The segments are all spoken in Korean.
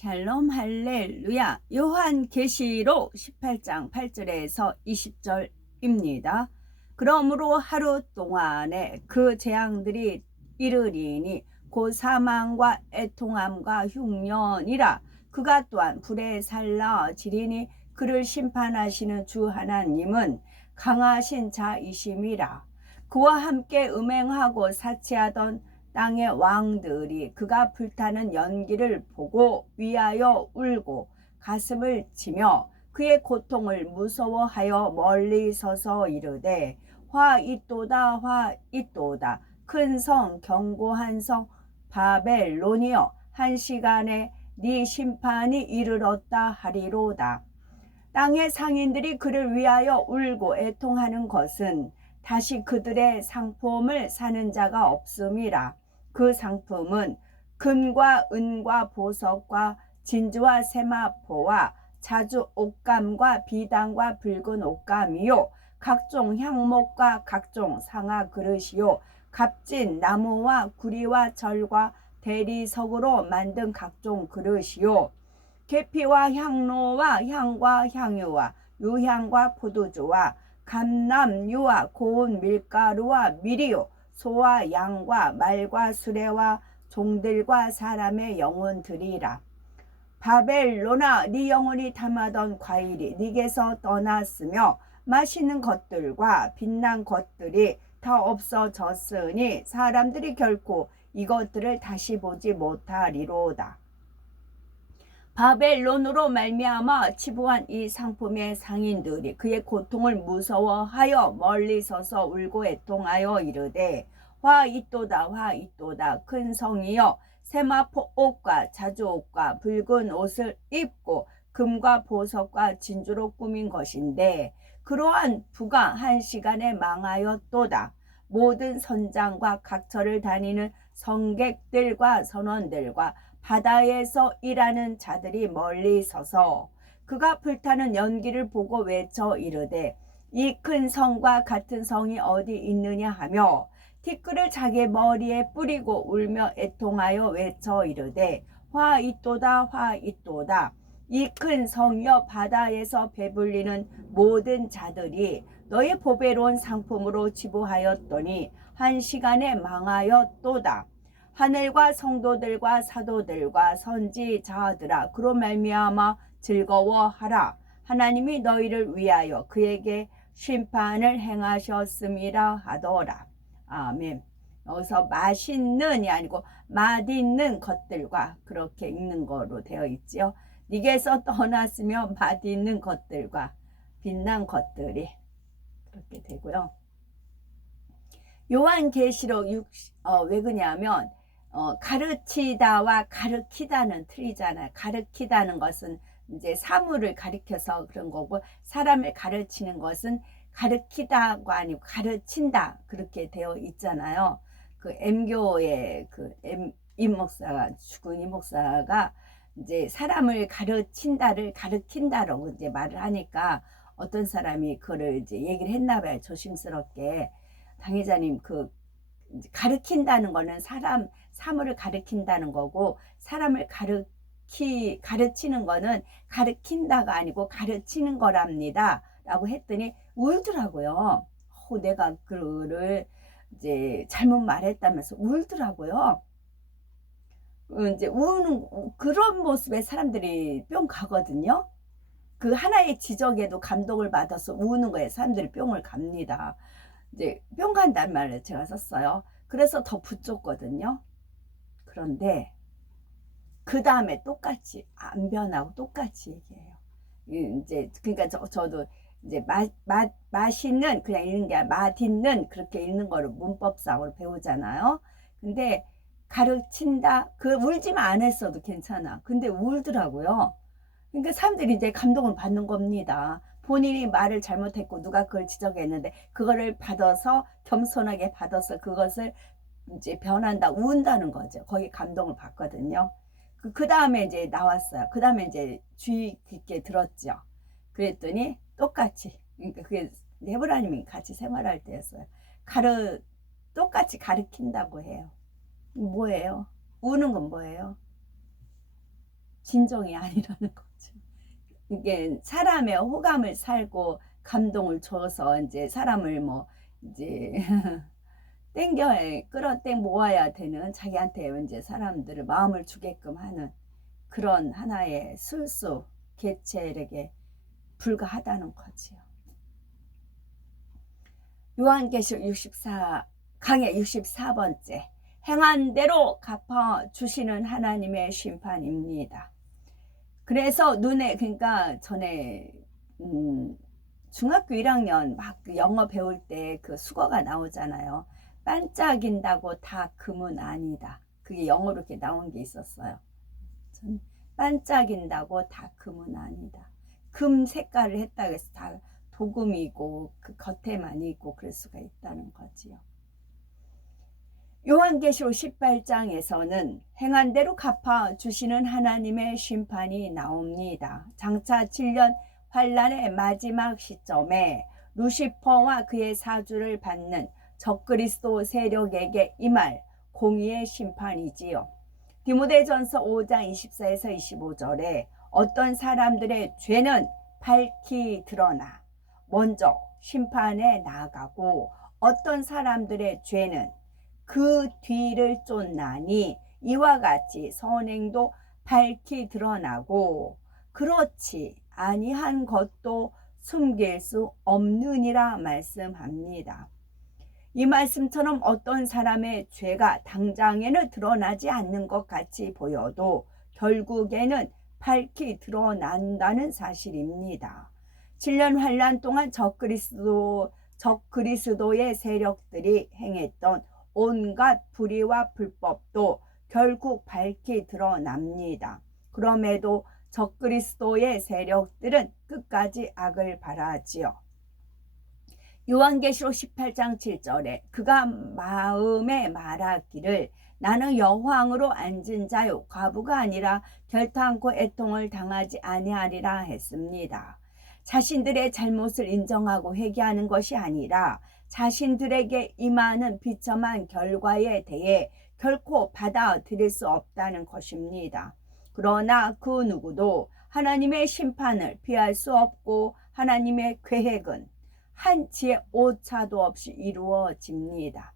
샬롬 할렐루야. 요한계시록 18장 8절에서 20절입니다. 그러므로 하루 동안에 그 재앙들이 이르리니 곧 사망과 애통함과 흉년이라. 그가 또한 불에 살라지리니 그를 심판하시는 주 하나님은 강하신 자이심이라. 그와 함께 음행하고 사치하던 땅의 왕들이 그가 불타는 연기를 보고 위하여 울고 가슴을 치며 그의 고통을 무서워하여 멀리 서서 이르되 화 있도다 화 있도다. 큰 성 견고한 성 바벨론이여, 한 시간에 네 심판이 이르렀다 하리로다. 땅의 상인들이 그를 위하여 울고 애통하는 것은 다시 그들의 상품을 사는 자가 없음이라. 그 상품은 금과 은과 보석과 진주와 세마포와 자주 옷감과 비단과 붉은 옷감이요, 각종 향목과 각종 상아 그릇이요, 값진 나무와 구리와 절과 대리석으로 만든 각종 그릇이요, 계피와 향로와 향과 향유와 유향과 포도주와 감람유와 고운 밀가루와 밀이요, 소와 양과 말과 수레와 종들과 사람의 영혼들이라. 바벨론아, 네 영혼이 담아던 과일이 네게서 떠났으며 맛있는 것들과 빛난 것들이 다 없어졌으니 사람들이 결코 이것들을 다시 보지 못하리로다. 바벨론으로 말미암아 치부한 이 상품의 상인들이 그의 고통을 무서워하여 멀리 서서 울고 애통하여 이르되 화 있도다 화 있도다. 큰 성이여, 세마포 옷과 자주 옷과 붉은 옷을 입고 금과 보석과 진주로 꾸민 것인데 그러한 부가 한 시간에 망하였도다. 모든 선장과 각처를 다니는 성객들과 선원들과 바다에서 일하는 자들이 멀리 서서 그가 불타는 연기를 보고 외쳐 이르되 이 큰 성과 같은 성이 어디 있느냐 하며 티끌을 자기 머리에 뿌리고 울며 애통하여 외쳐 이르되 화 있도다 화 있도다. 이 큰 성이여, 바다에서 배불리는 모든 자들이 너의 보배로운 상품으로 지부하였더니 한 시간에 망하였도다. 하늘과 성도들과 사도들과 선지자들아, 그로 말미암아 즐거워하라. 하나님이 너희를 위하여 그에게 심판을 행하셨음이라 하더라. 아멘. 여기서 맛있는이 아니고 맛있는 것들과 그렇게 읽는 거로 되어 있죠. 네게서 떠났으며 맛있는 것들과 빛난 것들이 그렇게 되고요. 요한계시록 왜 그러냐면 가르치다와 가르키다는 틀리잖아요. 가르키다는 것은 이제 사물을 가리켜서 그런 거고, 사람을 가르치는 것은 가르키다가 아니고 가르친다, 그렇게 되어 있잖아요. 그 M교의 임목사가, 죽은 임목사가 이제 사람을 가르친다를 가르킨다라고 이제 말을 하니까 어떤 사람이 그거를 이제 얘기를 했나 봐요. 조심스럽게. 당회자님, 가르친다는 거는 사물을 가르친다는 거고, 사람을 가르치는 거는 가르친다가 아니고 가르치는 거랍니다 라고 했더니 울더라고요. 내가 그를 이제 잘못 말했다면서 울더라고요. 이제 우는 그런 모습에 사람들이 뿅 가거든요. 그 하나의 지적에도 감동을 받아서 우는 거에 사람들이 뿅을 갑니다. 이제 뿅 간단 말을 제가 썼어요. 그래서 더 붙였거든요. 그런데 그 다음에 똑같이 안 변하고 똑같이 얘기해요. 이제 그러니까 저도 이제 맛있는 그냥 읽는 게 아니라 맛있는 그렇게 읽는 거를 문법상으로 배우잖아요. 근데 가르친다, 울지만 안 했어도 괜찮아. 근데 울더라고요. 그러니까 사람들이 이제 감동을 받는 겁니다. 본인이 말을 잘못했고 누가 그걸 지적했는데 그거를 받아서 겸손하게 받아서 그것을 이제 변한다, 운다는 거죠. 거기 감동을 받거든요. 그 다음에 이제 나왔어요. 그 다음에 이제 주의 깊게 들었죠. 그랬더니 똑같이, 그러니까 그게 헤브라님이 같이 생활할 때였어요. 똑같이 가르친다고 해요. 뭐예요? 우는 건 뭐예요? 진정이 아니라는 거죠. 이게 사람의 호감을 살고 감동을 줘서 이제 사람을 뭐 이제 땡겨 끌어땡 모아야 되는, 자기한테 이제 사람들을 마음을 주게끔 하는 그런 하나의 술수 개체에게 불과하다는 거지요. 요한계시록 강의 64번째, 행한 대로 갚아 주시는 하나님의 심판입니다. 그래서 그러니까 전에 중학교 1학년 막 영어 배울 때 그 수거가 나오잖아요. 반짝인다고 다 금은 아니다. 그게 영어로 이렇게 나온 게 있었어요. 반짝인다고 다 금은 아니다. 금 색깔을 했다고 해서 다 도금이고 그 겉에만 있고 그럴 수가 있다는 거지요. 요한계시록 18장에서는 행한 대로 갚아 주시는 하나님의 심판이 나옵니다. 장차 7년 환란의 마지막 시점에 루시퍼와 그의 사주를 받는 적그리스도 세력에게 임할 공의의 심판이지요. 디모데전서 5장 24에서 25절에 어떤 사람들의 죄는 밝히 드러나 먼저 심판에 나아가고 어떤 사람들의 죄는 그 뒤를 쫓나니 이와 같이 선행도 밝히 드러나고 그렇지 아니한 것도 숨길 수 없느니라 말씀합니다. 이 말씀처럼 어떤 사람의 죄가 당장에는 드러나지 않는 것 같이 보여도 결국에는 밝히 드러난다는 사실입니다. 7년 환란 동안 적그리스도의 세력들이 행했던 온갖 불의와 불법도 결국 밝히 드러납니다. 그럼에도 적그리스도의 세력들은 끝까지 악을 바라지요. 요한계시록 18장 7절에 그가 마음에 말하기를 나는 여호왕으로 앉은 자요 과부가 아니라 결탄코 애통을 당하지 아니하리라 했습니다. 자신들의 잘못을 인정하고 회개하는 것이 아니라 자신들에게 임하는 비참한 결과에 대해 결코 받아들일 수 없다는 것입니다. 그러나 그 누구도 하나님의 심판을 피할 수 없고 하나님의 계획은 한치의 오차도 없이 이루어집니다.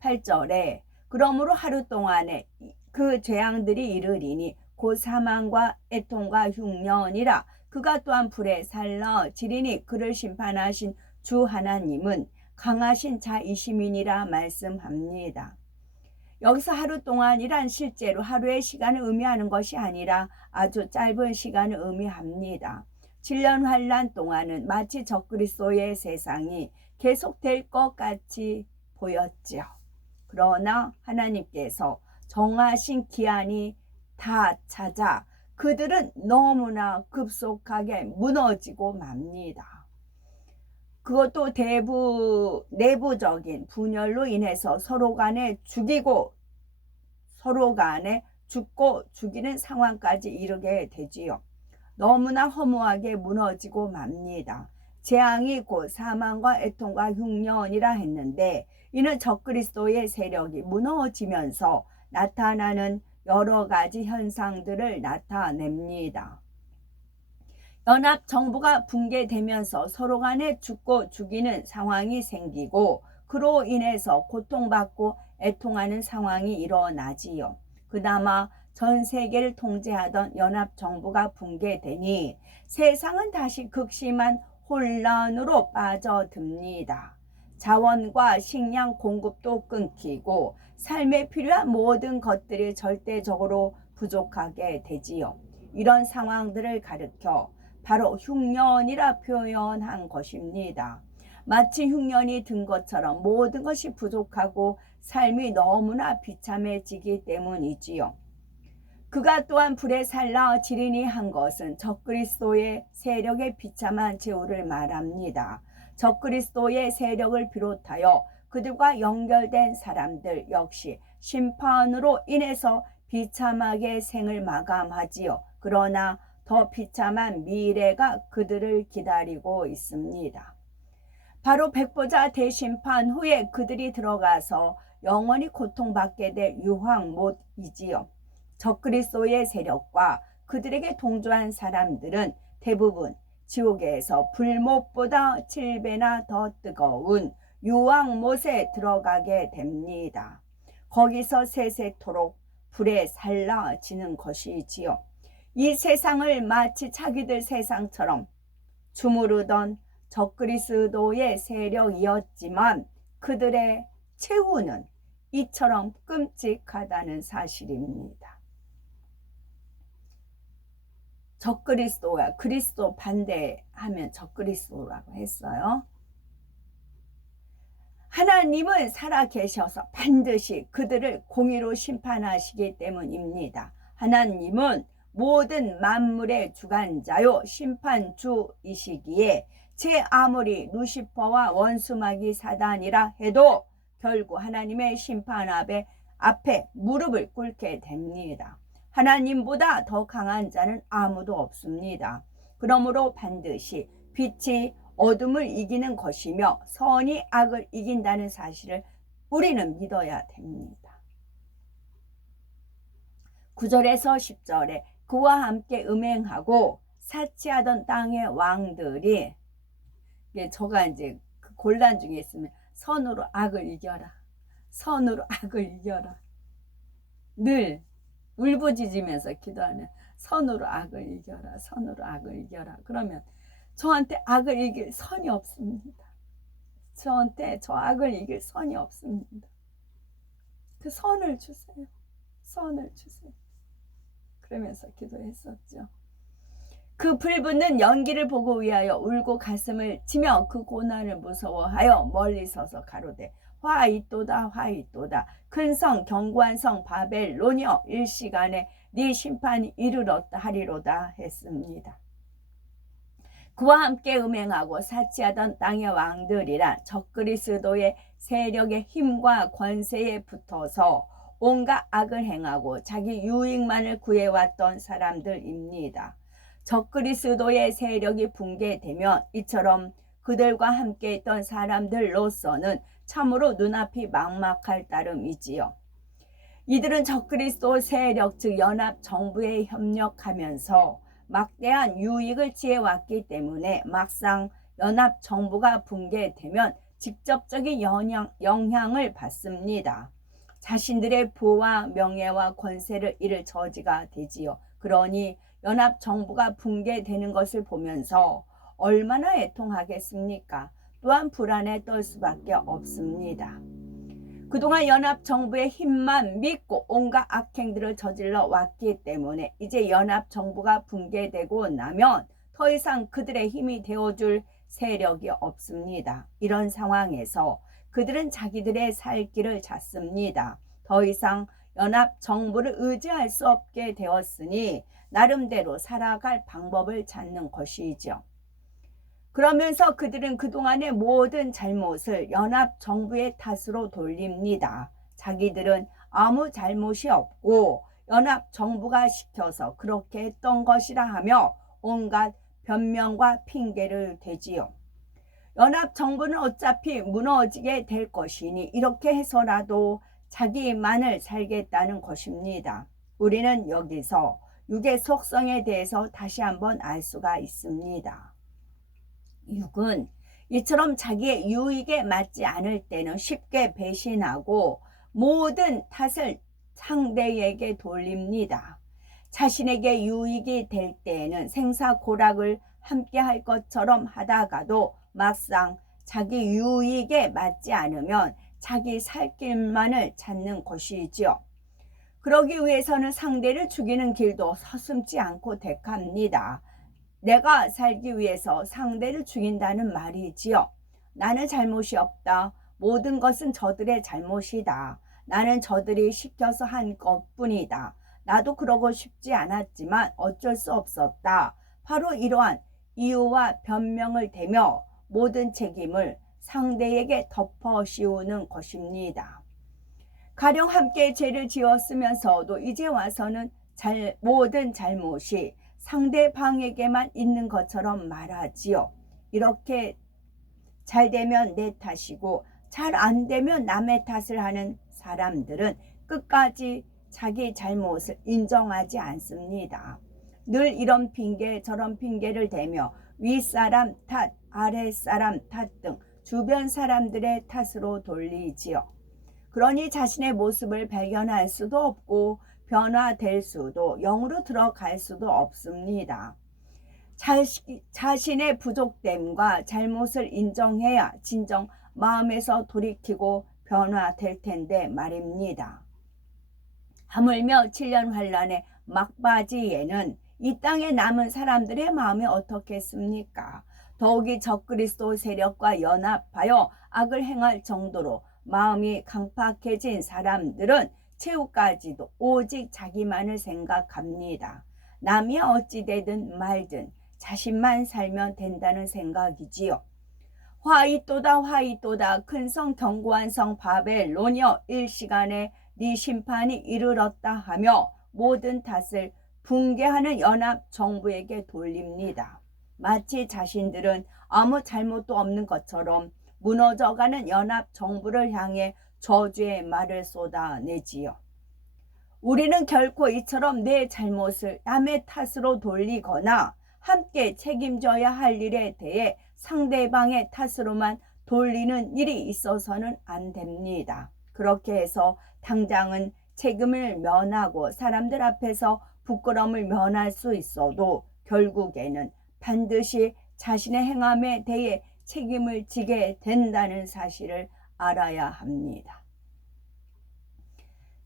8절에 그러므로 하루 동안에 그 재앙들이 이르리니 곧 사망과 애통과 흉년이라 그가 또한 불에 살라 지리니 그를 심판하신 주 하나님은 강하신 자이심이니라 말씀합니다. 여기서 하루 동안이란 실제로 하루의 시간을 의미하는 것이 아니라 아주 짧은 시간을 의미합니다. 7년 환란 동안은 마치 적그리스도의 세상이 계속될 것 같이 보였죠. 그러나 하나님께서 정하신 기한이 다 찾아 그들은 너무나 급속하게 무너지고 맙니다. 그것도 내부적인 분열로 인해서 서로 간에 죽고 죽이는 상황까지 이르게 되지요. 너무나 허무하게 무너지고 맙니다. 재앙이 곧 사망과 애통과 흉년이라 했는데 이는 적그리스도의 세력이 무너지면서 나타나는 여러 가지 현상들을 나타냅니다. 연합 정부가 붕괴되면서 서로 간에 죽고 죽이는 상황이 생기고 그로 인해서 고통받고 애통하는 상황이 일어나지요. 그나마 전 세계를 통제하던 연합 정부가 붕괴되니 세상은 다시 극심한 혼란으로 빠져듭니다. 자원과 식량 공급도 끊기고 삶에 필요한 모든 것들이 절대적으로 부족하게 되지요. 이런 상황들을 가리켜 바로 흉년이라 표현한 것입니다. 마치 흉년이 든 것처럼 모든 것이 부족하고 삶이 너무나 비참해지기 때문이지요. 그가 또한 불에 살라 지리니 한 것은 적그리스도의 세력의 비참한 최후를 말합니다. 적그리스도의 세력을 비롯하여 그들과 연결된 사람들 역시 심판으로 인해서 비참하게 생을 마감하지요. 그러나 더 비참한 미래가 그들을 기다리고 있습니다. 바로 백보자 대심판 후에 그들이 들어가서 영원히 고통받게 될 유황못이지요. 적그리스도의 세력과 그들에게 동조한 사람들은 대부분 지옥에서 불못보다 7배나 더 뜨거운 유황못에 들어가게 됩니다. 거기서 세세토록 불에 살라지는 것이지요. 이 세상을 마치 자기들 세상처럼 주무르던 적그리스도의 세력이었지만 그들의 최후는 이처럼 끔찍하다는 사실입니다. 적그리스도가 그리스도 반대하면 적그리스도라고 했어요. 하나님은 살아계셔서 반드시 그들을 공의로 심판하시기 때문입니다. 하나님은 모든 만물의 주관자요 심판주이시기에 제 아무리 루시퍼와 원수마귀 사단이라 해도 결국 하나님의 심판 앞에 무릎을 꿇게 됩니다. 하나님보다 더 강한 자는 아무도 없습니다. 그러므로 반드시 빛이 어둠을 이기는 것이며 선이 악을 이긴다는 사실을 우리는 믿어야 됩니다. 9절에서 10절에 그와 함께 음행하고 사치하던 땅의 왕들이, 저가 이제 그 곤란 중에 있으면 선으로 악을 이겨라, 선으로 악을 이겨라, 늘 울부짖으면서 기도하면 선으로 악을 이겨라, 선으로 악을 이겨라. 그러면 저한테 악을 이길 선이 없습니다. 저한테 저 악을 이길 선이 없습니다. 그 선을 주세요. 선을 주세요. 그러면서 기도했었죠. 그 불붙는 연기를 보고 위하여 울고 가슴을 치며 그 고난을 무서워하여 멀리 서서 가로되 화 있도다, 화 있도다. 큰 성 견고한 성 바벨론이여 일시간에 네 심판이 이르렀다 하리로다 했습니다. 그와 함께 음행하고 사치하던 땅의 왕들이라 적그리스도의 세력의 힘과 권세에 붙어서 온갖 악을 행하고 자기 유익만을 구해왔던 사람들입니다. 적그리스도의 세력이 붕괴되면 이처럼 그들과 함께 있던 사람들로서는 참으로 눈앞이 막막할 따름이지요. 이들은 적그리스도 세력 즉 연합정부에 협력하면서 막대한 유익을 취해왔기 때문에 막상 연합정부가 붕괴되면 직접적인 영향을 받습니다. 자신들의 부와 명예와 권세를 잃을 처지가 되지요. 그러니 연합정부가 붕괴되는 것을 보면서 얼마나 애통하겠습니까? 또한 불안에 떨 수밖에 없습니다. 그동안 연합정부의 힘만 믿고 온갖 악행들을 저질러 왔기 때문에 이제 연합정부가 붕괴되고 나면 더 이상 그들의 힘이 되어줄 세력이 없습니다. 이런 상황에서 그들은 자기들의 살 길을 찾습니다. 더 이상 연합정부를 의지할 수 없게 되었으니 나름대로 살아갈 방법을 찾는 것이죠. 그러면서 그들은 그동안의 모든 잘못을 연합정부의 탓으로 돌립니다. 자기들은 아무 잘못이 없고 연합정부가 시켜서 그렇게 했던 것이라 하며 온갖 변명과 핑계를 대지요. 연합정부는 어차피 무너지게 될 것이니 이렇게 해서라도 자기만을 살겠다는 것입니다. 우리는 여기서 육의 속성에 대해서 다시 한번 알 수가 있습니다. 육은 이처럼 자기의 유익에 맞지 않을 때는 쉽게 배신하고 모든 탓을 상대에게 돌립니다. 자신에게 유익이 될 때에는 생사고락을 함께 할 것처럼 하다가도 막상 자기 유익에 맞지 않으면 자기 살 길만을 찾는 것이지요. 그러기 위해서는 상대를 죽이는 길도 서슴지 않고 택합니다. 내가 살기 위해서 상대를 죽인다는 말이지요. 나는 잘못이 없다. 모든 것은 저들의 잘못이다. 나는 저들이 시켜서 한 것뿐이다. 나도 그러고 싶지 않았지만 어쩔 수 없었다. 바로 이러한 이유와 변명을 대며 모든 책임을 상대에게 덮어 씌우는 것입니다. 가령 함께 죄를 지었으면서도 이제 와서는 모든 잘못이 상대방에게만 있는 것처럼 말하지요. 이렇게 잘 되면 내 탓이고 잘 안 되면 남의 탓을 하는 사람들은 끝까지 자기 잘못을 인정하지 않습니다. 늘 이런 핑계 저런 핑계를 대며 윗사람 탓, 아랫사람 탓 등 주변 사람들의 탓으로 돌리지요. 그러니 자신의 모습을 발견할 수도 없고 변화될 수도, 영으로 들어갈 수도 없습니다. 자신의 부족됨과 잘못을 인정해야 진정 마음에서 돌이키고 변화될 텐데 말입니다. 하물며 7년 환란의 막바지에는 이 땅에 남은 사람들의 마음이 어떻겠습니까? 더욱이 적그리스도 세력과 연합하여 악을 행할 정도로 마음이 강팍해진 사람들은 최후까지도 오직 자기만을 생각합니다. 남이 어찌되든 말든 자신만 살면 된다는 생각이지요. 화이또다 화이또다 큰 성 견고한 성 바벨론이여 일시간에 네 심판이 이르렀다 하며 모든 탓을 붕괴하는 연합 정부에게 돌립니다. 마치 자신들은 아무 잘못도 없는 것처럼 무너져가는 연합 정부를 향해 저주의 말을 쏟아내지요. 우리는 결코 이처럼 내 잘못을 남의 탓으로 돌리거나 함께 책임져야 할 일에 대해 상대방의 탓으로만 돌리는 일이 있어서는 안 됩니다. 그렇게 해서 당장은 책임을 면하고 사람들 앞에서 부끄러움을 면할 수 있어도 결국에는 반드시 자신의 행함에 대해 책임을 지게 된다는 사실을 알아야 합니다.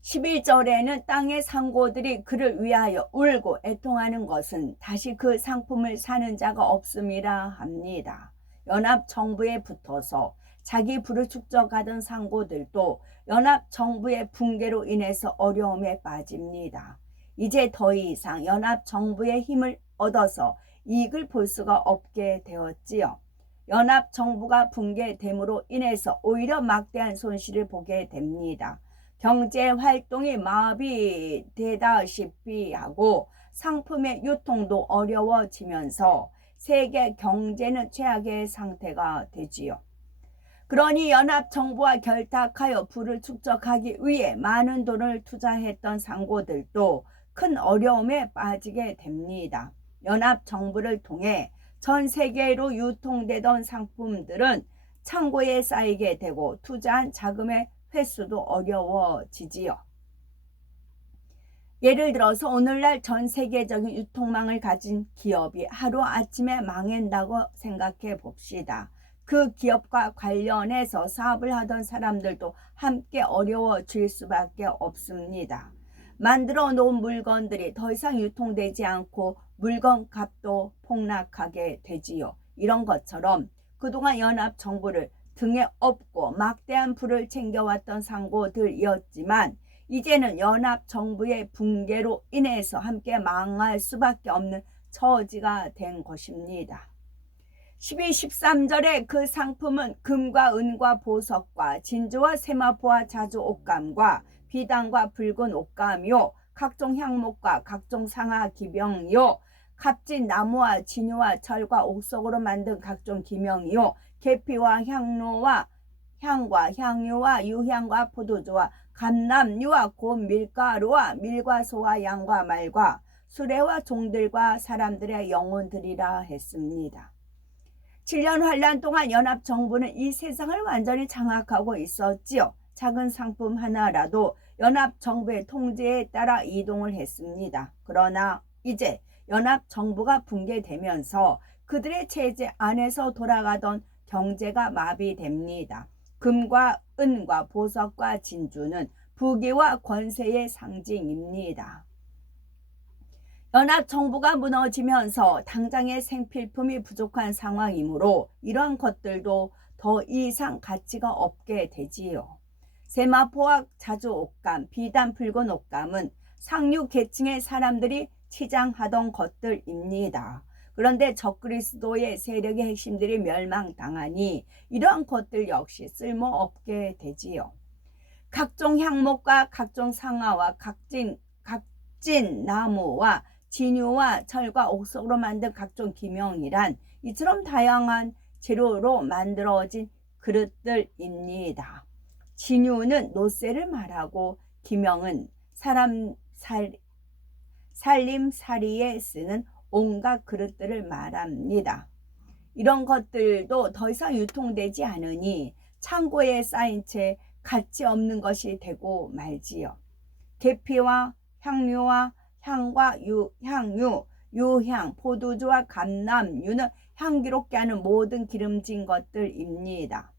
11절에는 땅의 상고들이 그를 위하여 울고 애통하는 것은 다시 그 상품을 사는 자가 없음이라 합니다. 연합정부에 붙어서 자기 부를 축적하던 상고들도 연합정부의 붕괴로 인해서 어려움에 빠집니다. 이제 더 이상 연합정부의 힘을 얻어서 이익을 볼 수가 없게 되었지요. 연합정부가 붕괴됨으로 인해서 오히려 막대한 손실을 보게 됩니다. 경제 활동이 마비되다시피 하고 상품의 유통도 어려워지면서 세계 경제는 최악의 상태가 되지요. 그러니 연합정부와 결탁하여 부를 축적하기 위해 많은 돈을 투자했던 상고들도 큰 어려움에 빠지게 됩니다. 연합정부를 통해 전 세계로 유통되던 상품들은 창고에 쌓이게 되고 투자한 자금의 횟수도 어려워지지요. 예를 들어서 오늘날 전 세계적인 유통망을 가진 기업이 하루아침에 망한다고 생각해 봅시다. 그 기업과 관련해서 사업을 하던 사람들도 함께 어려워질 수밖에 없습니다. 만들어 놓은 물건들이 더 이상 유통되지 않고 물건 값도 폭락하게 되지요. 이런 것처럼 그동안 연합정부를 등에 업고 막대한 부를 챙겨왔던 상고들이었지만 이제는 연합정부의 붕괴로 인해서 함께 망할 수밖에 없는 처지가 된 것입니다. 12, 13절에 그 상품은 금과 은과 보석과 진주와 세마포와 자주 옷감과 비단과 붉은 옷감이요 각종 향목과 각종 상하 기병이요 값진 나무와 진유와 철과 옥석으로 만든 각종 기명이요 계피와 향로와 향과 향유와 유향과 포도주와 감람유와 곰 밀가루와 밀과 소와 양과 말과 수레와 종들과 사람들의 영혼들이라 했습니다. 7년 환란 동안 연합정부는 이 세상을 완전히 장악하고 있었지요. 작은 상품 하나라도 연합정부의 통제에 따라 이동을 했습니다. 그러나 이제 연합정부가 붕괴되면서 그들의 체제 안에서 돌아가던 경제가 마비됩니다. 금과 은과 보석과 진주는 부귀와 권세의 상징입니다. 연합정부가 무너지면서 당장의 생필품이 부족한 상황이므로 이러한 것들도 더 이상 가치가 없게 되지요. 세마포와 자주 옷감, 비단 붉은 옷감은 상류 계층의 사람들이 치장하던 것들입니다. 그런데 적그리스도의 세력의 핵심들이 멸망당하니 이러한 것들 역시 쓸모없게 되지요. 각종 향목과 각종 상아와 각진 나무와 진유와 철과 옥석으로 만든 각종 기명이란 이처럼 다양한 재료로 만들어진 그릇들입니다. 진유는 노쇠를 말하고 기명은 살림살이에 쓰는 온갖 그릇들을 말합니다. 이런 것들도 더 이상 유통되지 않으니 창고에 쌓인 채 가치 없는 것이 되고 말지요. 계피와 향료와 향과 향유, 유향, 포도주와 감람유는 향기롭게 하는 모든 기름진 것들입니다.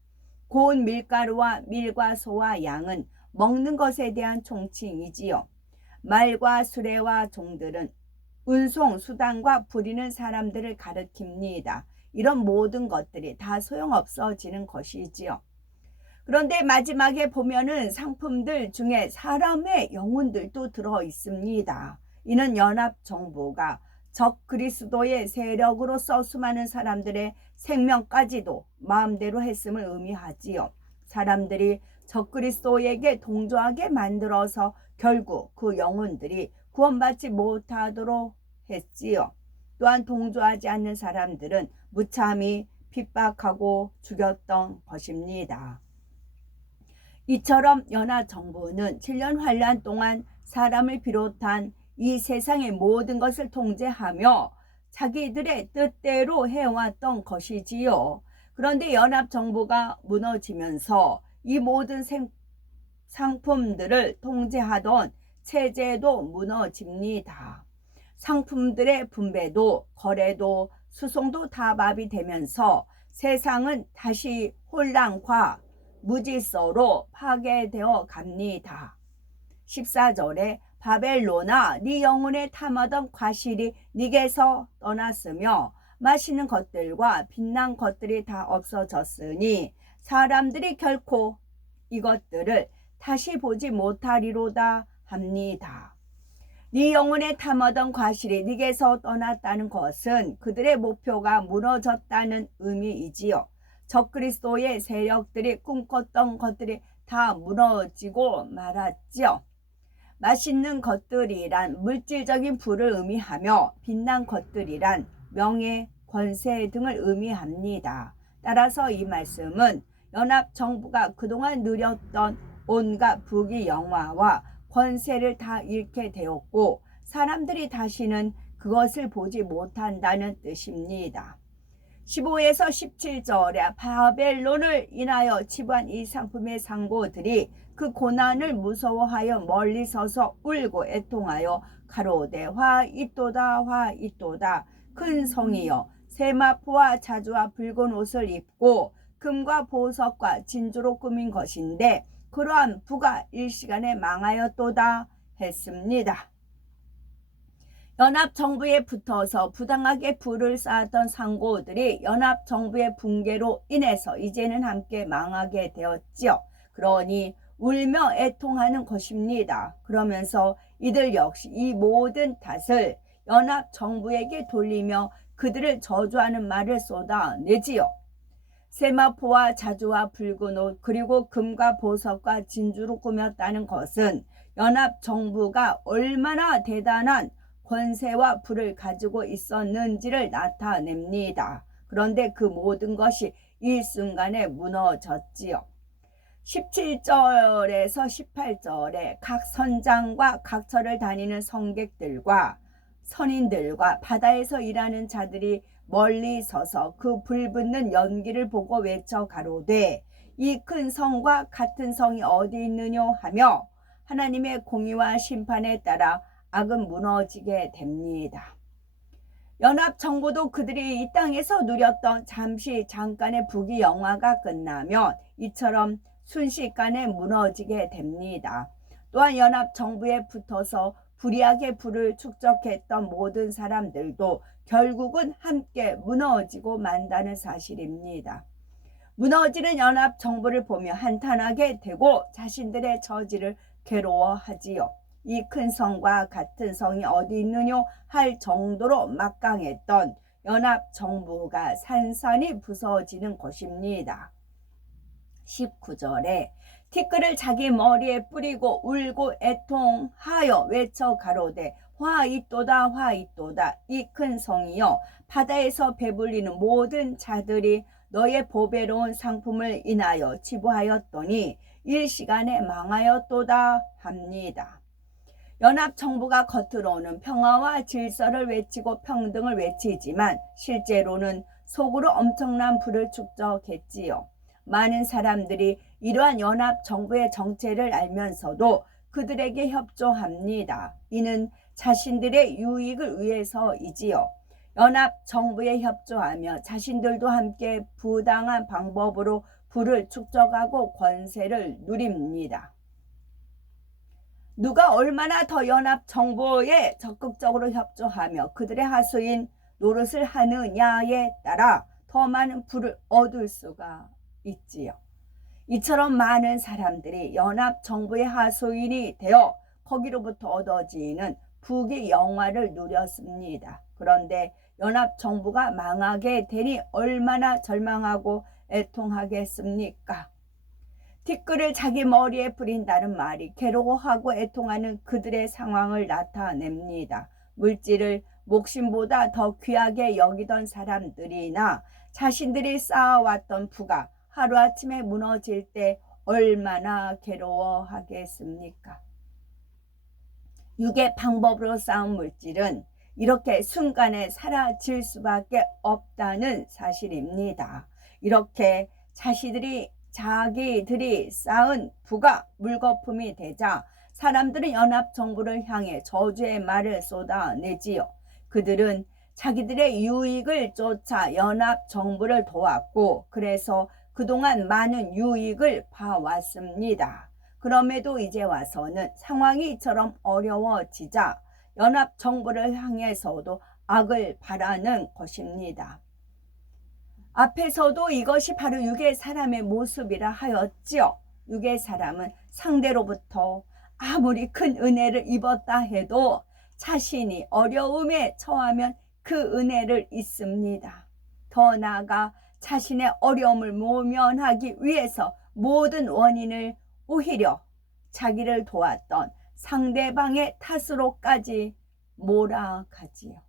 고운 밀가루와 밀과 소와 양은 먹는 것에 대한 총칭이지요. 말과 수레와 종들은 운송, 수단과 부리는 사람들을 가리킵니다. 이런 모든 것들이 다 소용없어지는 것이지요. 그런데 마지막에 보면은 상품들 중에 사람의 영혼들도 들어 있습니다. 이는 연합정부가 적 그리스도의 세력으로서 수많은 사람들의 생명까지도 마음대로 했음을 의미하지요. 사람들이 적 그리스도에게 동조하게 만들어서 결국 그 영혼들이 구원받지 못하도록 했지요. 또한 동조하지 않는 사람들은 무참히 핍박하고 죽였던 것입니다. 이처럼 연합정부는 7년 환란 동안 사람을 비롯한 이 세상의 모든 것을 통제하며 자기들의 뜻대로 해왔던 것이지요. 그런데 연합정부가 무너지면서 이 모든 상품들을 통제하던 체제도 무너집니다. 상품들의 분배도 거래도 수송도 다 마비되면서 세상은 다시 혼란과 무질서로 파괴되어 갑니다. 14절에 바벨론아 네 영혼에 탐하던 과실이 네게서 떠났으며 맛있는 것들과 빛난 것들이 다 없어졌으니 사람들이 결코 이것들을 다시 보지 못하리로다 합니다. 네 영혼에 탐하던 과실이 네게서 떠났다는 것은 그들의 목표가 무너졌다는 의미이지요. 적그리스도의 세력들이 꿈꿨던 것들이 다 무너지고 말았지요. 맛있는 것들이란 물질적인 부를 의미하며 빛난 것들이란 명예, 권세 등을 의미합니다. 따라서 이 말씀은 연합정부가 그동안 누렸던 온갖 부귀 영화와 권세를 다 잃게 되었고 사람들이 다시는 그것을 보지 못한다는 뜻입니다. 15에서 17절에 바벨론을 인하여 치부한 이 상품의 상고들이 그 고난을 무서워하여 멀리 서서 울고 애통하여 가로되 화 있도다 화 있도다 큰 성이여 세마포와 자주와 붉은 옷을 입고 금과 보석과 진주로 꾸민 것인데 그러한 부가 일시간에 망하였도다 했습니다. 연합정부에 붙어서 부당하게 부를 쌓았던 상고들이 연합정부의 붕괴로 인해서 이제는 함께 망하게 되었지요. 그러니 울며 애통하는 것입니다. 그러면서 이들 역시 이 모든 탓을 연합정부에게 돌리며 그들을 저주하는 말을 쏟아내지요. 세마포와 자주와 붉은 옷 그리고 금과 보석과 진주로 꾸몄다는 것은 연합정부가 얼마나 대단한 권세와 부를 가지고 있었는지를 나타냅니다. 그런데 그 모든 것이 일순간에 무너졌지요. 17절에서 18절에 각 선장과 각 절을 다니는 성객들과 선인들과 바다에서 일하는 자들이 멀리 서서 그 불붙는 연기를 보고 외쳐 가로되 이 큰 성과 같은 성이 어디 있느뇨 하며 하나님의 공의와 심판에 따라 악은 무너지게 됩니다. 연합정부도 그들이 이 땅에서 누렸던 잠깐의 부귀 영화가 끝나면 이처럼 순식간에 무너지게 됩니다. 또한 연합정부에 붙어서 불의하게 부를 축적했던 모든 사람들도 결국은 함께 무너지고 만다는 사실입니다. 무너지는 연합정부를 보며 한탄하게 되고 자신들의 처지를 괴로워하지요. 이 큰 성과 같은 성이 어디 있느뇨 할 정도로 막강했던 연합정부가 산산이 부서지는 것입니다. 19절에 티끌을 자기 머리에 뿌리고 울고 애통하여 외쳐 가로되 화 있도다 화 있도다 이 큰 성이여 바다에서 배불리는 모든 자들이 너의 보배로운 상품을 인하여 치부하였더니 일시간에 망하였도다 합니다. 연합정부가 겉으로는 평화와 질서를 외치고 평등을 외치지만 실제로는 속으로 엄청난 불을 축적했지요. 많은 사람들이 이러한 연합정부의 정체를 알면서도 그들에게 협조합니다. 이는 자신들의 유익을 위해서이지요. 연합정부에 협조하며 자신들도 함께 부당한 방법으로 부를 축적하고 권세를 누립니다. 누가 얼마나 더 연합정부에 적극적으로 협조하며 그들의 하수인 노릇을 하느냐에 따라 더 많은 부를 얻을 수가 있지요. 이처럼 많은 사람들이 연합정부의 하수인이 되어 거기로부터 얻어지는 부귀 영화를 누렸습니다. 그런데 연합정부가 망하게 되니 얼마나 절망하고 애통하겠습니까? 티끌을 자기 머리에 뿌린다는 말이 괴로워하고 애통하는 그들의 상황을 나타냅니다. 물질을 목숨보다 더 귀하게 여기던 사람들이나 자신들이 쌓아왔던 부가 하루아침에 무너질 때 얼마나 괴로워하겠습니까? 육의 방법으로 쌓은 물질은 이렇게 순간에 사라질 수밖에 없다는 사실입니다. 이렇게 자기들이 쌓은 부가 물거품이 되자 사람들은 연합정부를 향해 저주의 말을 쏟아내지요. 그들은 자기들의 유익을 쫓아 연합정부를 도왔고 그래서 그동안 많은 유익을 봐왔습니다. 그럼에도 이제 와서는 상황이 이처럼 어려워지자 연합정부를 향해서도 악을 바라는 것입니다. 앞에서도 이것이 바로 육의 사람의 모습이라 하였지요. 육의 사람은 상대로부터 아무리 큰 은혜를 입었다 해도 자신이 어려움에 처하면 그 은혜를 잊습니다. 더 나아가 자신의 어려움을 모면하기 위해서 모든 원인을 오히려 자기를 도왔던 상대방의 탓으로까지 몰아가지요.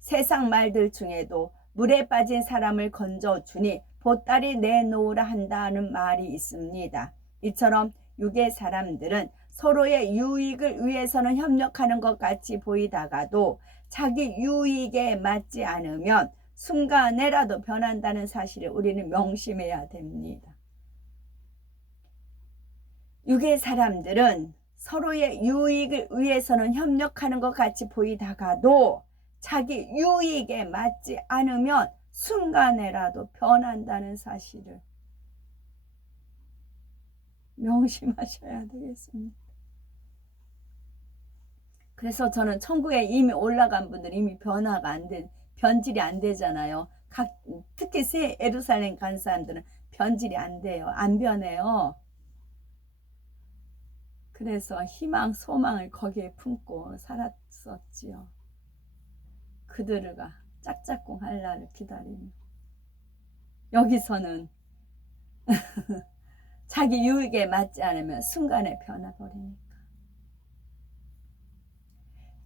세상 말들 중에도 물에 빠진 사람을 건져주니 보따리 내놓으라 한다는 말이 있습니다. 이처럼 육의 사람들은 서로의 유익을 위해서는 협력하는 것 같이 보이다가도 자기 유익에 맞지 않으면 순간에라도 변한다는 사실을 우리는 명심해야 됩니다. 육의 사람들은 서로의 유익을 위해서는 협력하는 것 같이 보이다가도 자기 유익에 맞지 않으면 순간에라도 변한다는 사실을 명심하셔야 되겠습니다. 그래서 저는 천국에 이미 올라간 분들은 이미 변질이 안 되잖아요. 특히 새 예루살렘 간 사람들은 변질이 안 돼요. 안 변해요. 그래서 희망, 소망을 거기에 품고 살았었지요. 그들과 짝짝꿍 할 날을 기다리며 여기서는 자기 유익에 맞지 않으면 순간에 변해버리니까.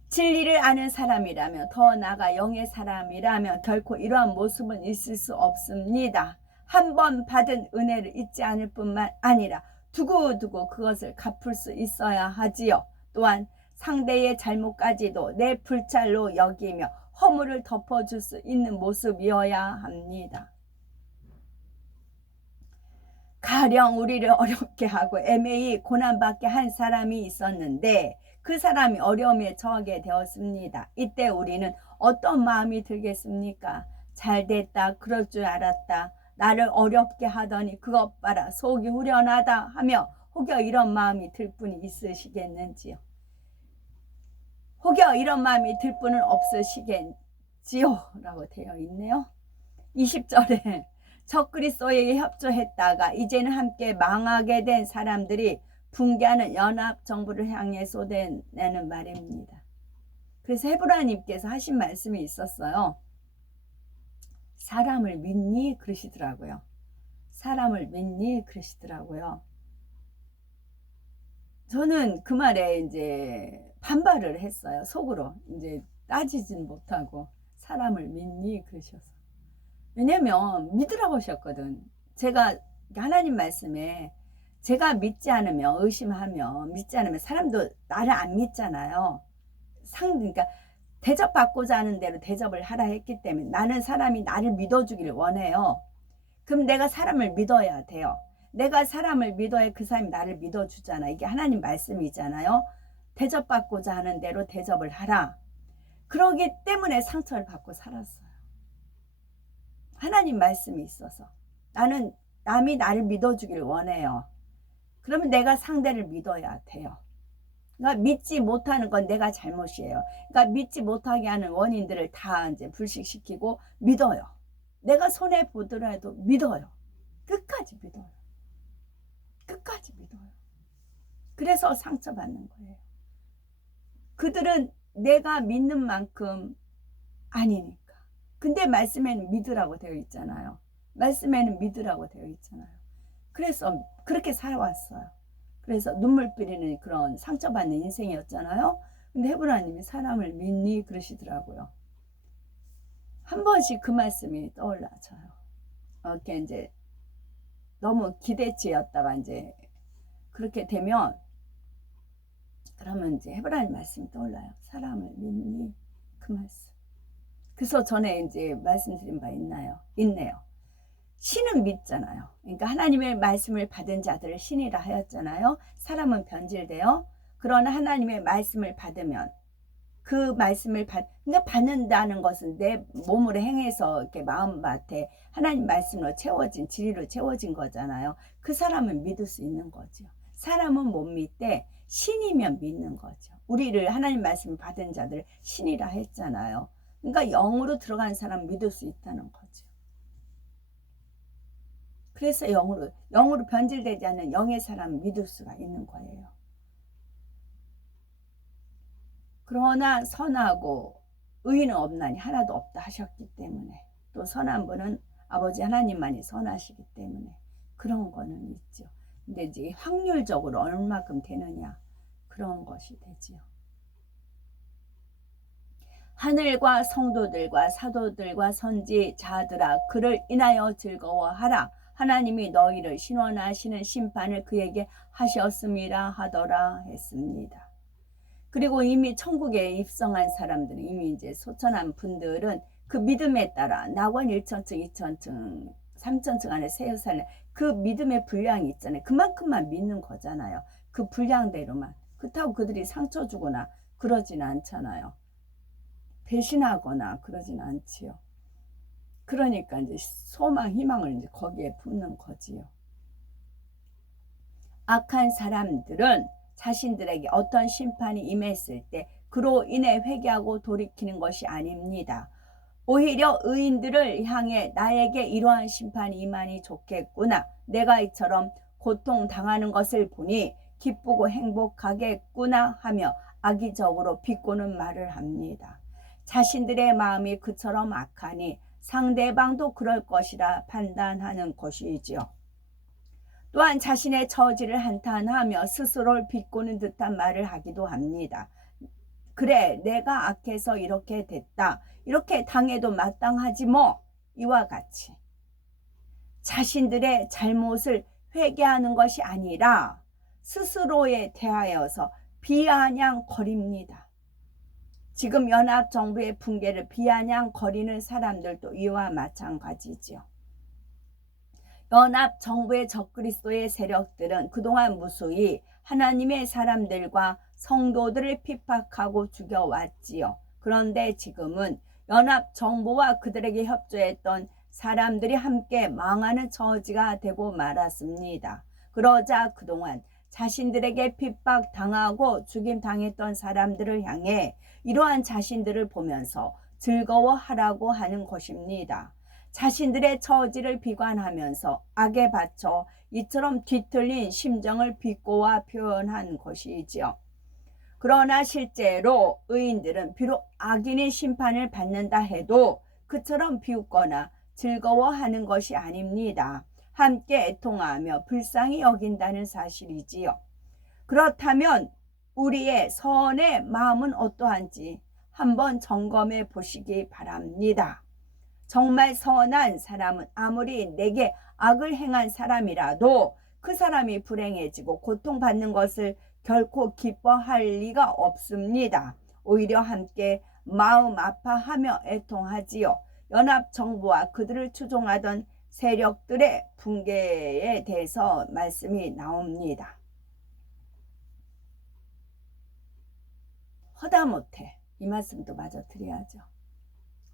진리를 아는 사람이라면 더 나아가 영의 사람이라면 결코 이러한 모습은 있을 수 없습니다. 한 번 받은 은혜를 잊지 않을 뿐만 아니라 두고두고 그것을 갚을 수 있어야 하지요. 또한 상대의 잘못까지도 내 불찰로 여기며 허물을 덮어줄 수 있는 모습이어야 합니다. 가령 우리를 어렵게 하고 애매히 고난받게 한 사람이 있었는데 그 사람이 어려움에 처하게 되었습니다. 이때 우리는 어떤 마음이 들겠습니까? 잘됐다, 그럴 줄 알았다, 나를 어렵게 하더니 그것 봐라, 속이 후련하다 하며 혹여 이런 마음이 들 분이 있으시겠는지요? 혹여 이런 마음이 들 분은 없으시겠지요? 라고 되어 있네요. 20절에 적그리스도에게 협조했다가 이제는 함께 망하게 된 사람들이 붕괴하는 연합정부를 향해 쏟아내는 말입니다. 그래서 헤브라님께서 하신 말씀이 있었어요. 사람을 믿니? 그러시더라고요. 사람을 믿니? 그러시더라고요. 저는 그 말에 이제 반발을 했어요. 속으로 이제 따지진 못하고 사람을 믿니? 그러셔서. 왜냐면 믿으라고 하셨거든. 제가 하나님 말씀에 제가 믿지 않으면, 의심하면, 믿지 않으면 사람도 나를 안 믿잖아요. 그러니까 대접받고자 하는 대로 대접을 하라 했기 때문에 나는 사람이 나를 믿어주기를 원해요. 그럼 내가 사람을 믿어야 돼요. 내가 사람을 믿어야 그 사람이 나를 믿어주잖아. 이게 하나님 말씀이잖아요. 대접받고자 하는 대로 대접을 하라. 그러기 때문에 상처를 받고 살았어요. 하나님 말씀이 있어서. 나는 남이 나를 믿어주기를 원해요. 그러면 내가 상대를 믿어야 돼요. 그러니까 믿지 못하는 건 내가 잘못이에요. 그러니까 믿지 못하게 하는 원인들을 다 이제 불식시키고 믿어요. 내가 손해 보더라도 믿어요. 끝까지 믿어요. 끝까지 믿어요. 그래서 상처받는 거예요. 그들은 내가 믿는 만큼 아니니까. 근데 말씀에는 믿으라고 되어 있잖아요. 말씀에는 믿으라고 되어 있잖아요. 그래서 그렇게 살아왔어요. 그래서 눈물 뿌리는 그런 상처받는 인생이었잖아요. 근데 헤브라님이 사람을 믿니? 그러시더라고요. 한 번씩 그 말씀이 떠올라져요. 이렇게 이제 너무 기대치였다가 이제 그렇게 되면 그러면 이제 헤브라님 말씀이 떠올라요. 사람을 믿니? 그 말씀. 그래서 전에 이제 말씀드린 바 있네요. 신은 믿잖아요. 그러니까 하나님의 말씀을 받은 자들을 신이라 하였잖아요. 사람은 변질돼요. 그러나 하나님의 말씀을 받으면 그 말씀을 그러니까 받는다는 것은 내 몸으로 행해서 이렇게 마음밭에 하나님 말씀으로 채워진 진리로 채워진 거잖아요. 그 사람은 믿을 수 있는 거죠. 사람은 못 믿되 신이면 믿는 거죠. 우리를 하나님 말씀을 받은 자들 신이라 했잖아요. 그러니까 영으로 들어간 사람 믿을 수 있다는 거죠. 그래서 영으로 변질되지 않는 영의 사람 믿을 수가 있는 거예요. 그러나 선하고 의인은 없나니 하나도 없다 하셨기 때문에 또 선한 분은 아버지 하나님만이 선하시기 때문에 그런 거는 있죠. 근데 이제 확률적으로 얼마큼 되느냐 그런 것이 되지요. 하늘과 성도들과 사도들과 선지자들아 그를 인하여 즐거워하라. 하나님이 너희를 신원하시는 심판을 그에게 하셨음이라 하더라 했습니다. 그리고 이미 천국에 입성한 사람들은 이미 이제 소천한 분들은 그 믿음에 따라 낙원 1천층, 2천층, 3천층 안에 세우살래 그 믿음의 분량이 있잖아요. 그만큼만 믿는 거잖아요. 그 분량대로만. 그렇다고 그들이 상처 주거나 그러지는 않잖아요. 배신하거나 그러진 않지요. 그러니까 이제 소망, 희망을 이제 거기에 붓는 거지요. 악한 사람들은 자신들에게 어떤 심판이 임했을 때 그로 인해 회개하고 돌이키는 것이 아닙니다. 오히려 의인들을 향해 나에게 이러한 심판이 임하니 좋겠구나. 내가 이처럼 고통당하는 것을 보니 기쁘고 행복하겠구나 하며 악의적으로 비꼬는 말을 합니다. 자신들의 마음이 그처럼 악하니 상대방도 그럴 것이라 판단하는 것이지요. 또한 자신의 처지를 한탄하며 스스로를 비꼬는 듯한 말을 하기도 합니다. 그래, 내가 악해서 이렇게 됐다. 이렇게 당해도 마땅하지 뭐. 이와 같이 자신들의 잘못을 회개하는 것이 아니라 스스로에 대하여서 비아냥거립니다. 지금 연합정부의 붕괴를 비아냥거리는 사람들도 이와 마찬가지죠. 연합정부의 적그리스도의 세력들은 그동안 무수히 하나님의 사람들과 성도들을 핍박하고 죽여왔지요. 그런데 지금은 연합정부와 그들에게 협조했던 사람들이 함께 망하는 처지가 되고 말았습니다. 그러자 그동안 자신들에게 핍박당하고 죽임당했던 사람들을 향해 이러한 자신들을 보면서 즐거워하라고 하는 것입니다. 자신들의 처지를 비관하면서 악에 받쳐 이처럼 뒤틀린 심정을 비꼬아 표현한 것이지요. 그러나 실제로 의인들은 비록 악인의 심판을 받는다 해도 그처럼 비웃거나 즐거워하는 것이 아닙니다. 함께 애통하며 불쌍히 여긴다는 사실이지요. 그렇다면 우리의 선의 마음은 어떠한지 한번 점검해 보시기 바랍니다. 정말 선한 사람은 아무리 내게 악을 행한 사람이라도 그 사람이 불행해지고 고통받는 것을 결코 기뻐할 리가 없습니다. 오히려 함께 마음 아파하며 애통하지요. 연합정부와 그들을 추종하던 세력들의 붕괴에 대해서 말씀이 나옵니다. 허다못해 이 말씀도 마저 드려야죠.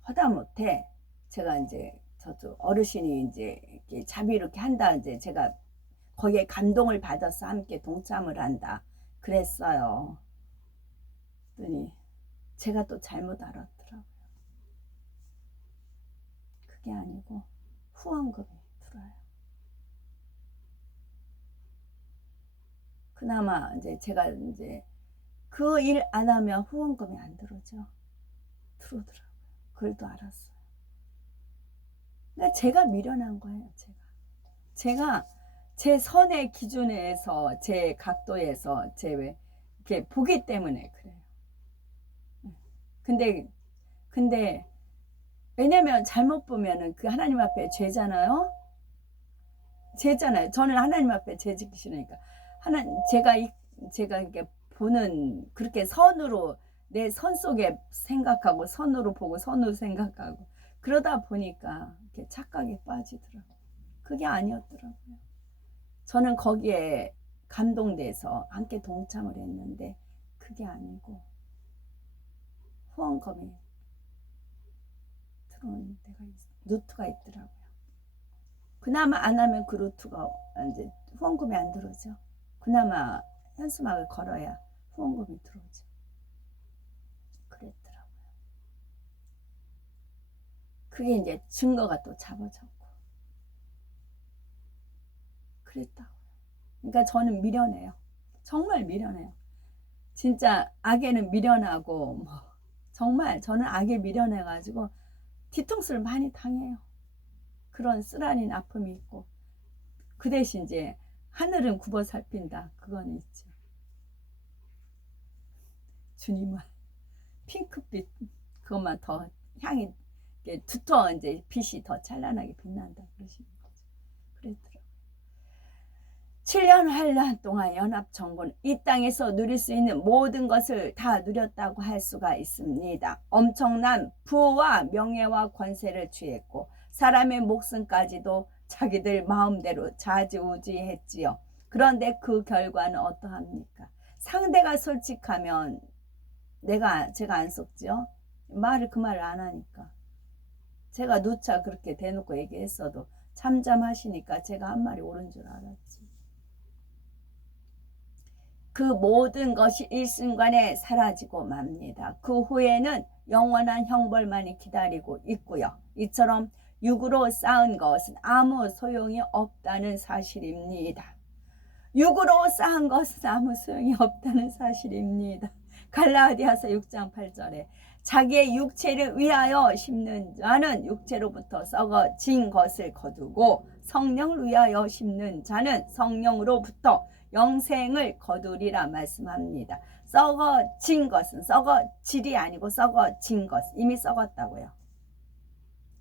허다못해 제가 이제 저도 어르신이 이제 이렇게 자비 이렇게 한다, 이제 제가 거기에 감동을 받아서 함께 동참을 한다 그랬어요. 그랬더니 제가 또 잘못 알았더라고요. 그게 아니고 후원금이 들어요. 그나마 이제 제가 이제 그 일 안 하면 후원금이 안 들어오죠. 들어오더라고요. 그걸 또 알았어요. 그러니까 제가 미련한 거예요. 제가 제 선의 기준에서, 제 각도에서, 제 이렇게 보기 때문에 그래요. 근데 왜냐면 잘못 보면은 그 하나님 앞에 죄잖아요. 저는 하나님 앞에 죄 짓기 싫으니까 제가 이렇게 보는, 그렇게 선으로 내 선 속에 생각하고 선으로 보고 선으로 생각하고 그러다 보니까 이렇게 착각에 빠지더라고요. 그게 아니었더라고요. 저는 거기에 감동돼서 함께 동참을 했는데 그게 아니고 후원금이 들어오는 데가 루트가 있더라고요. 그나마 안 하면 그 루트가 이제 후원금이 안 들어오죠. 그나마 현수막을 걸어야 후원금이 들어오죠. 그랬더라고요. 그게 이제 증거가 또 잡아졌고 그랬다고요. 그러니까 저는 미련해요. 정말 미련해요. 진짜 악에는 미련하고 뭐 정말 저는 악에 미련해가지고 뒤통수를 많이 당해요. 그런 쓰라린 아픔이 있고 그 대신 이제 하늘은 굽어 살핀다. 그건 있죠. 주님은 핑크빛 그것만 더 향이 두터 이제 빛이 더 찬란하게 빛난다 그러시는 거죠. 그랬더라고요. 7년 환란 동안 연합정부는 이 땅에서 누릴 수 있는 모든 것을 다 누렸다고 할 수가 있습니다. 엄청난 부와 명예와 권세를 취했고 사람의 목숨까지도 자기들 마음대로 좌지우지했지요. 그런데 그 결과는 어떠합니까? 상대가 솔직하면 제가 안 속지요. 그 말을 안 하니까. 제가 누차 그렇게 대놓고 얘기했어도 참잠하시니까 제가 한 말이 옳은 줄 알았지. 그 모든 것이 일순간에 사라지고 맙니다. 그 후에는 영원한 형벌만이 기다리고 있고요. 이처럼 육으로 쌓은 것은 아무 소용이 없다는 사실입니다. 육으로 쌓은 것은 아무 소용이 없다는 사실입니다. 갈라디아서 6장 8절에 자기의 육체를 위하여 심는 자는 육체로부터 썩어진 것을 거두고 성령을 위하여 심는 자는 성령으로부터 영생을 거두리라 말씀합니다. 썩어진 것은 썩어질이 아니고 썩어진 것, 이미 썩었다고요.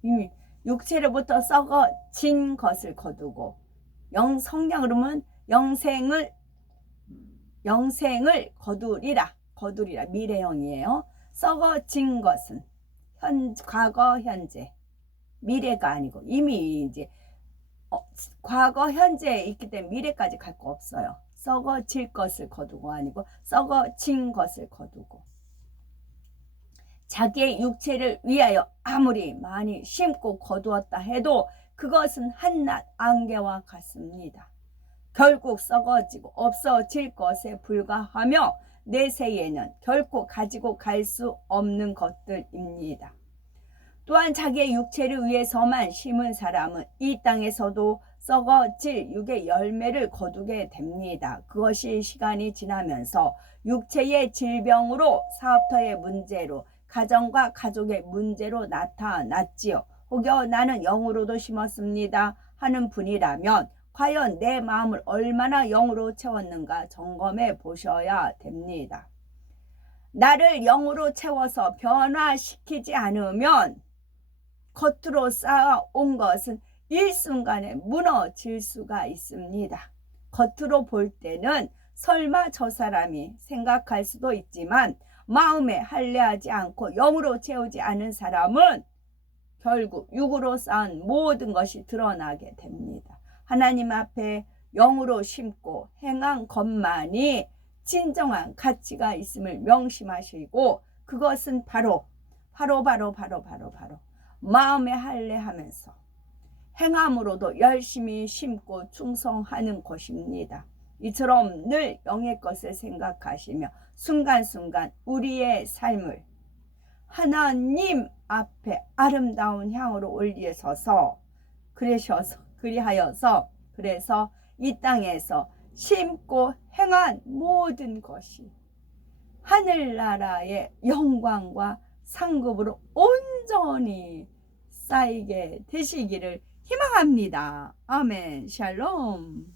이미 육체로부터 썩어진 것을 거두고 성령으로는 영생을 거두리라 미래형이에요. 썩어진 것은 과거 현재 미래가 아니고 이미 이제 과거 현재에 있기 때문에 미래까지 갈 거 없어요. 썩어질 것을 거두고 아니고 썩어진 것을 거두고 자기의 육체를 위하여 아무리 많이 심고 거두었다 해도 그것은 한낱 안개와 같습니다. 결국 썩어지고 없어질 것에 불과하며 내세에는 결코 가지고 갈 수 없는 것들입니다. 또한 자기의 육체를 위해서만 심은 사람은 이 땅에서도 썩어질 육의 열매를 거두게 됩니다. 그것이 시간이 지나면서 육체의 질병으로, 사업터의 문제로, 가정과 가족의 문제로 나타났지요. 혹여 나는 영으로도 심었습니다 하는 분이라면 과연 내 마음을 얼마나 영으로 채웠는가 점검해 보셔야 됩니다. 나를 영으로 채워서 변화시키지 않으면 겉으로 쌓아온 것은 일순간에 무너질 수가 있습니다. 겉으로 볼 때는 설마 저 사람이 생각할 수도 있지만 마음에 할례하지 않고 영으로 채우지 않은 사람은 결국 육으로 쌓은 모든 것이 드러나게 됩니다. 하나님 앞에 영으로 심고 행한 것만이 진정한 가치가 있음을 명심하시고, 그것은 바로 마음에 할례하면서 행함으로도 열심히 심고 충성하는 것입니다. 이처럼 늘 영의 것을 생각하시며 순간순간 우리의 삶을 하나님 앞에 아름다운 향으로 올리셔서 그래서 이 땅에서 심고 행한 모든 것이 하늘나라의 영광과 상급으로 온전히 쌓이게 되시기를 희망합니다. 아멘. 샬롬.